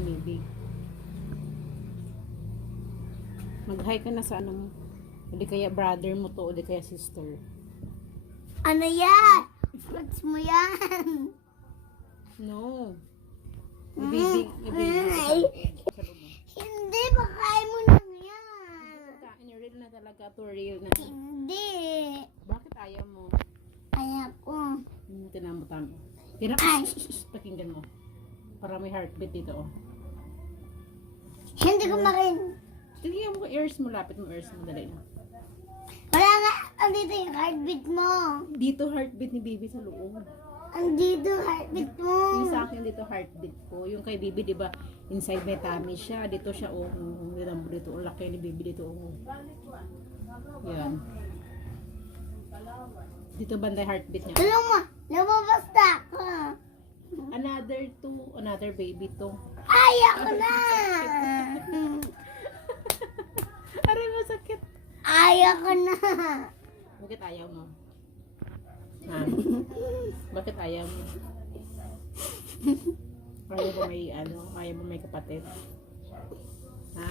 Maybe. Mag-hi ka na sa ano mo. Di kaya brother mo to, o di kaya sister. Ano yan? Fruits mo yan. No. Ibibig, ibibig. Ay, hindi, bakain mo na yan. Real na talaga to real na. Hindi. Bakit ayaw mo? Ayaw ko. Tinamutan mo. Tira, Ay. pakinggan mo. Para may heartbeat dito, oh. Hindi ko makin. Tingnan mo, ears mo, lapit mo, ears mo, dali na. Wala nga. Andito yung heartbeat mo. Dito heartbeat ni baby sa loob. Andito heartbeat mo. Yung sa akin dito heartbeat ko. Yung kay baby, di ba, inside may tummy siya. Dito siya, oh, oh, dito, dito, oh, laki ni baby dito, oh. Yan. Dito banda heartbeat niya. Alam mo, lumabas na ako. Another two, another baby to. Ayaw ko na. Aray mo, sakit. Ayaw ko na. Bakit ayaw mo? Ha? Bakit ayaw mo? Ayaw mo may ano? Ayaw mo may kapatid? Ha?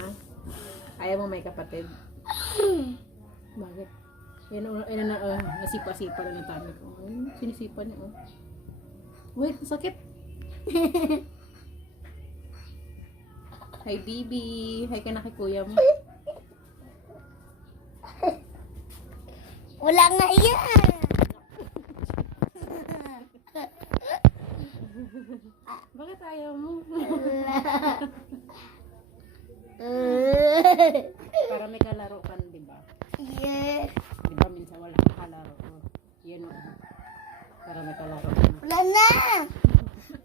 Ayaw mo may kapatid? Bakit? Yan o, yan na, uh, nasipa-sipa na ng tummy ko. Ay, sinisipa niya, oh. Wait, sakit. Hi, baby. Hi ka na kay kuya mo. Wala nga yan. Bakit ayaw mo? Para may kalaro ka, di ba? yes. Di ba minsan wala kalaro ko. Yan o. Para may kalaro ka. Wala na.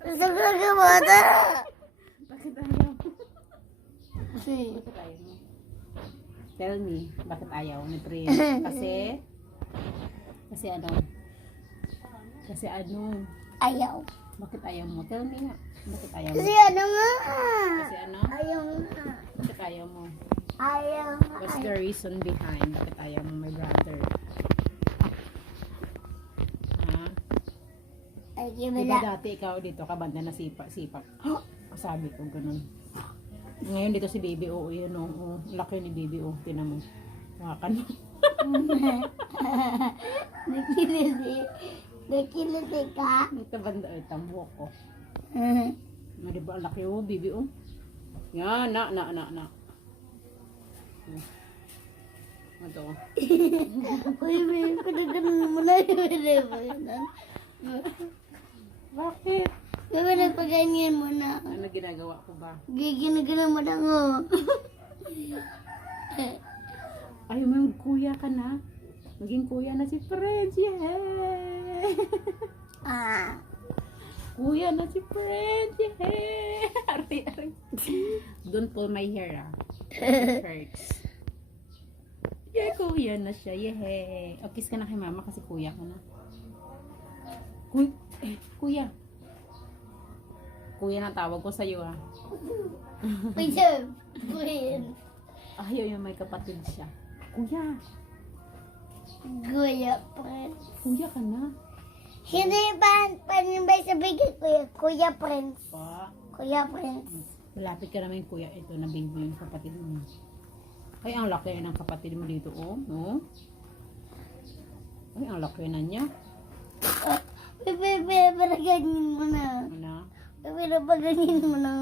Gusto ko na gamata. Bakit ayaw mo? Bakit ayaw mo? Tell me, bakit ayaw ni Priya? Kasi? Kasi ano? Kasi ano? Ayaw. Bakit ayaw mo? Tell me nga. Bakit ayaw mo? Kasi ano nga. Kasi ano? Ayaw nga. Bakit ayaw mo? Ayaw nga. What's the reason behind? Bakit ayaw mo my brother? Ha? Ay, Di gimila. ba dati ikaw dito ka banda na sipa, sipak? Sabi ko ganun. Ngayon dito si baby, oo, yun, oo. Laki ni baby, oo. Tinan mo. Wakan mo. Nakiliti. Nakiliti ka. Ito banda, eh, tambo ko. Ano, di ba, ang laki, oh, baby, oh. Yan, na, na, na, na. Ito, oh. Uy, may pinaganon mo na yung Bakit? Kaya nagpaganyan mo na. Ano ginagawa ko ba? Giginagalan mo na. Ayaw mo yung kuya ka na. Maging kuya na si Fred. Yeah! Ah. Kuya na si Fred. Yeah! Aray, aray. Don't pull my hair ah. It hurts. Yeah, kuya na siya. Yeah. O, kiss ka na kay mama kasi kuya ka na. Kuy eh, kuya. Kuya na tawag ko sa'yo ah. Pwede. Pwede. Ayaw yung may kapatid siya. Kuya. Kuya Prince. Kuya ka na. Hindi pa, paano ba sabihin Kuya? Kuya Prince. Pa. Kuya Prince. Malapit ka naman yung kuya. Ito, nabing mo yung kapatid mo. Ay, ang laki ng kapatid mo dito, oh. No? Ay, ang laki na niya. Ganyan mo na. Ano? Ganyan mo na.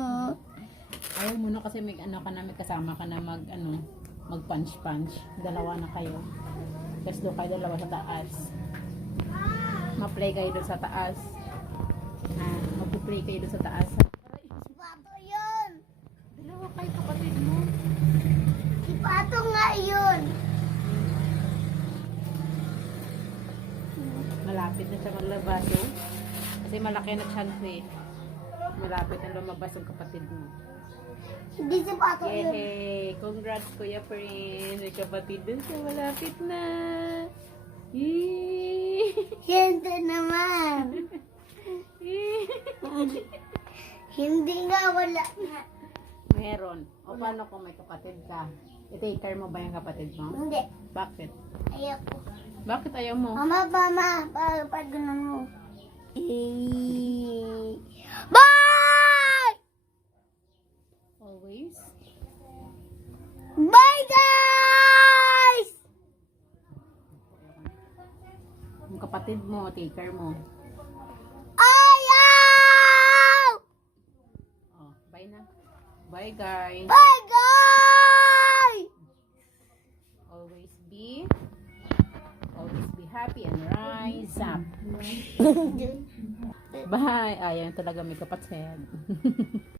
Ayaw mo na kasi may ano ka na, may kasama ka na mag, ano, mag punch punch. Dalawa na kayo. Tapos doon kayo dalawa sa taas. Ma-play kayo doon sa taas. Ah, mag-play kayo doon sa taas. Pato yun. Dalawa kayo kapatid mo. Si Pato nga yun. Malapit na siya maglabas, oh. Kasi malaki na chance eh. Malapit na lumabas yung kapatid mo. Hindi si Pato yun. Yay! Congrats, Kuya Prince! May kapatid dun sa malapit na. Siyempre naman. Hindi nga wala nga. Meron. O paano kung may kapatid ka? I-take care mo ba yung kapatid mo? Hindi. Bakit? Ayaw ko. Bakit ayaw mo? Mama, mama, para pag ganun mo. Bye! always. Bye, guys! Yung kapatid mo, take care mo. Ayaw! Oh, bye na. Bye guys. Bye, happy and rise up. Bye. Ayan talaga may kapatid.